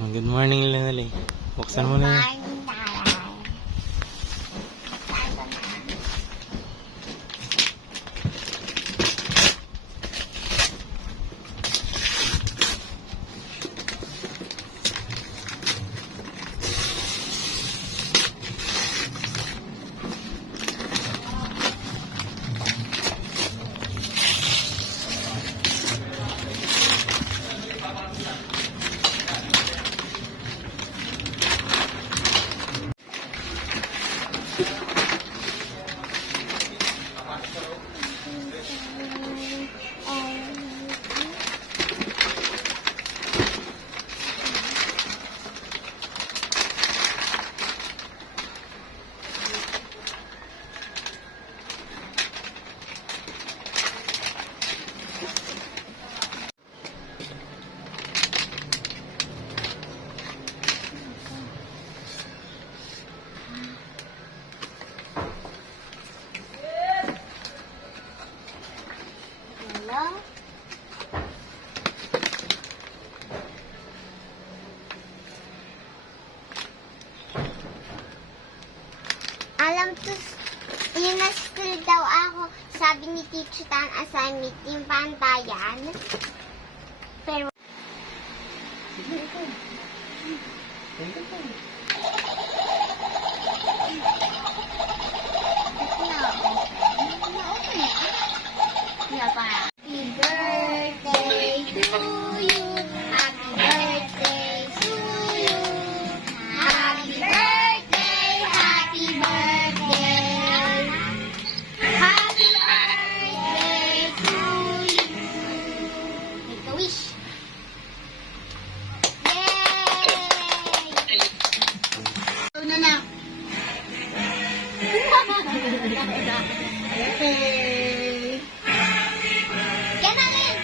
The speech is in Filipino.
Good morning, Lily. Buksan mo na yan. Alam to, yung na-school daw ako, sabi ni Teacher Tan, assignment yung pantayan. Pero, Happy birthday to you. Happy birthday to you. Happy birthday, happy birthday. Happy birthday to you. Make a wish. Yay! Ito na na. Okay. Yan na rin.